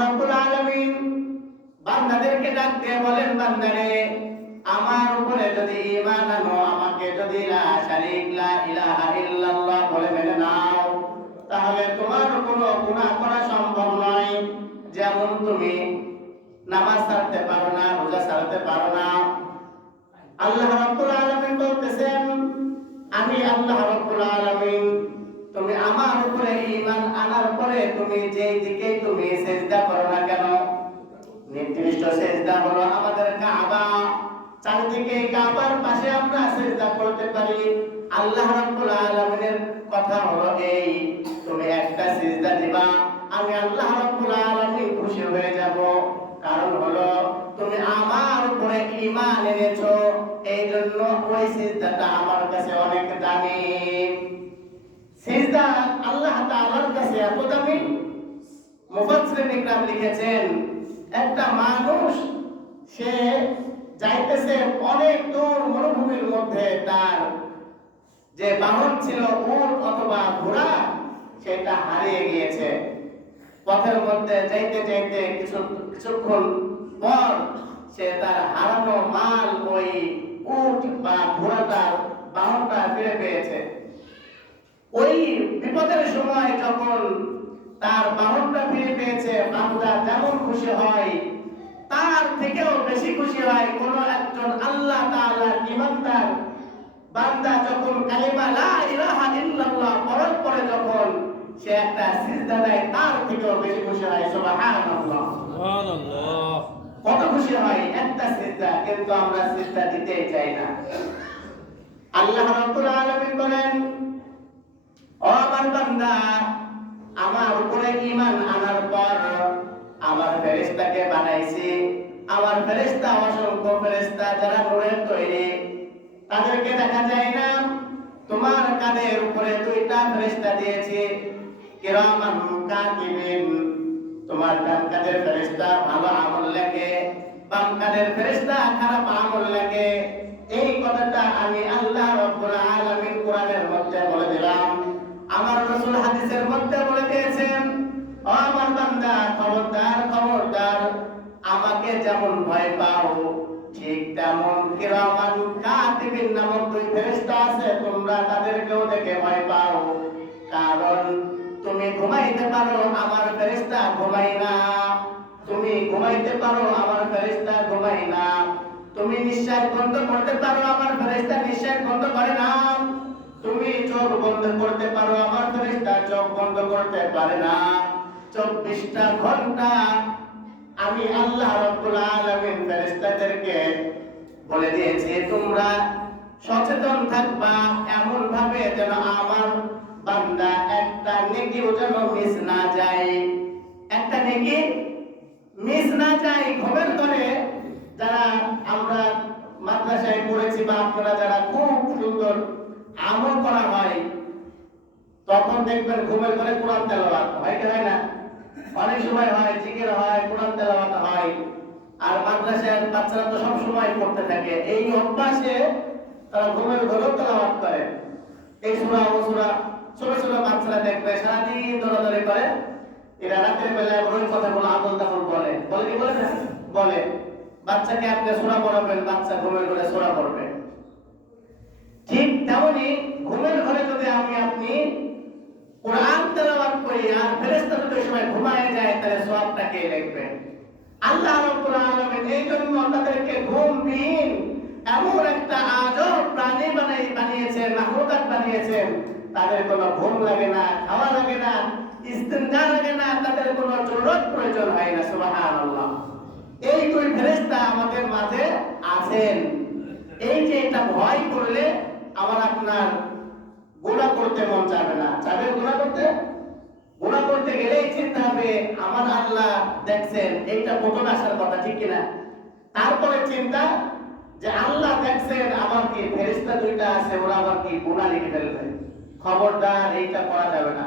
রাব্বুল আলামিন বান্দাদেরকে ডাক দিয়ে বলেন, বান্দারে আমার উপরে যদি ঈমান আনো, আমাকে যদি লা শারীক লা ইলাহা ইল্লাল্লাহ বলে মেনে নাও, তাহলে তোমার কোনো গুনাহ করা সম্ভব নয়। যেমন তুমি নামাজ ছাড়তে পারো না, রোজা ছাড়তে পারো না। আল্লাহ রাব্বুল আলামিন বলতেছেন, আমি আল্লাহ রাব্বুল আলামিন তুমি আমার উপরে ঈমান আনার পরে তুমি যেই দিকে তুমি সিজদা করো না কেন, নির্দিষ্ট সিজদা হলো আমাদের কাবা, চারিদিকে কাবার পাশে আমরা সিজদা করতে পারি। আল্লাহ রাব্বুল আলামিনের কথা হলো এই, তুমি একটা সিজদা দিবা, আমি আল্লাহ রাব্বুল আলামিন খুশি হয়ে যাব। কারণ হলো তুমি আমার উপরে ঈমান এনেছো, এই জন্য ওই সিজদাটা আমার কাছে অনেক দামি। সিজদা আল্লাহ তাআলার কাছে এত দামি, মুফাসসিরিন ইকরাম লিখেছেন, একটা মানুষ সে যাইতেছে অনেক দূর মরুভূমির মধ্যে, তার যে বাহন ছিল উট অথবা ঘোড়া সেটা হারিয়ে গিয়েছে। পথের মধ্যে যাইতে যাইতে কিছুক্ষণ পর সে তার হারানো মাল, ওই উট বা ঘোড়াটার বাহনটা ফিরে পেয়েছে। ওই বিপদের সময় যখন তার বাহনটা ফিরে পেয়েছে, বান্দা যেমন খুশি হয় তার থেকেও বেশি খুশি হয় কোন একজন আল্লাহ তাআলার ঈমানদার বান্দা যখন কালিমা লা ইলাহা ইল্লাল্লাহ পড়ার পরে যখন সে একটা সিজদা দেয়, তার থেকেও বেশি খুশি হয়। সুবহানাল্লাহ, সুবহানাল্লাহ। কত খুশি হয় একটা সিজদা, কিন্তু আমরা সিজদা দিতেই চাই না। আল্লাহ রাব্বুল আলামিন বলেন, ও আমার বান্দা, আমার উপরে ঈমান আনার পর আমার ফেরেশতাকে বানাইছি। আমার ফেরেশতা অসংখ্য ফেরেশতা যারা নূরের তৈরি, তাদেরকে দেখা যায় না। তোমার কাঁধের উপরে দুইটা ফেরেশতা দিয়েছি, কিরামান কাতিবিন। তোমার ডান কাঁধের ফেরেশতা ভালো আমল লেখে, বাম কাঁধের ফেরেশতা খারাপ আমল লেখে। এই কথাটা আমি আল্লাহ রাব্বুল আলামিন কোরআনের মধ্যে বলে দিলাম, আমার রাসূল হাদিসের মধ্যে বলে দিয়েছেন। ও আমার বান্দা, খবরদার খবরদার, আমাকে যেমন ভয় পাও ঠিক তেমন কিরামান কাতিবিন নামক দুই ফেরেশতা আছে, তোমরা তাদেরকেও দেখে ভয় পাও। কারণ তুমি ঘুমাইতে পারো, আমার ফেরেশতা ঘুমায় না। তুমি ঘুমাইতে পারো, আমার ফেরেশতা ঘুমায় না। তুমি নিঃশ্বাস বন্ধ করতে পারো, আমার ফেরেশতা নিঃশ্বাস বন্ধ করে না। তুমি চোখ বন্ধ করতে পারো, আমার ফেরেশতা চোখ বন্ধ করতে পারে না। 24টা ঘন্টা আমি আল্লাহ রাব্বুল আলামিন ফেরেশতাদেরকে বলে দিয়েছি, তোমরা সচেতন থাকবা এমন ভাবে যেন আমার বান্দা একটা নেকিও যেন মিস না যায়, একটা নেকি মিস না যায়। ঘুমের ঘরে যারা আমরা মাদ্রাসায় পড়েছি বা আপনারা যারা খুব সুন্দর আমল করা হয়, তখন দেখবেন ঘুমের ঘরে কোরআন তেলাওয়াত হয় কি হয় না? অনেক সময় হয়, জিকির হয়, কোরআন তেলাওয়াত হয়। আর মাদ্রাসার বাচ্চারা তো সব সময় পড়তে থাকে, এই অভ্যাসে তারা ঘুমের ঘরেও তেলাওয়াত করে। এই সূরা ও সূরা ছোট ছোট বাচ্চারা দেখবে সারাদিন দৌড়াদৌড়ি করে, এরা রাতের বেলায় ওই কথাগুলো আবল তাবল বলে, বলে কি বলে না? বলে। বাচ্চাকে আপনি সূরা পড়াবেন, বাচ্চা ঘুমের ঘরে সূরা পড়বে। ঠিক তেমনি ঘুমের ঘরে যদি আপনি কোরআন তেলাওয়াত করি আর ফেরেশতা যদি ওই সময় ঘুমায় যায়, তাহলে সওয়াবটা কে লিখবে? আল্লাহ রাব্বুল আলামিন এই জন্য তাদেরকে ঘুমবিহীন এমন একটা আজব প্রাণী বানিয়েছেন, মাখলুকাত বানিয়েছেন। তাদের কোনো ঘুম লাগে না, খাওয়া লাগে না, ইস্তিনজা লাগে না, তাদের কোনো জরুরত প্রয়োজন হয় না। সুবহানাল্লাহ। এই দুই ফেরেশতা আমাদের মাঝে আছেন। এই যে এটা ভয় করলে আমার আপনার গুনাহ করতে মন চাবে না। চাবে গুনাহ করতে? গুনাহ করতে গেলেই চিন্তা হবে আমার আল্লাহ দেখছেন, এইটা কতটা আসার কথা, ঠিক কিনা? তারপরে চিন্তা যে আল্লাহ দেখছেন, আমার কি ফেরেশতা দুইটা আছে, ওরা আবার কি গুনাহ লিখে ফেলবে। খবরদার, এইটা করা যাবে না।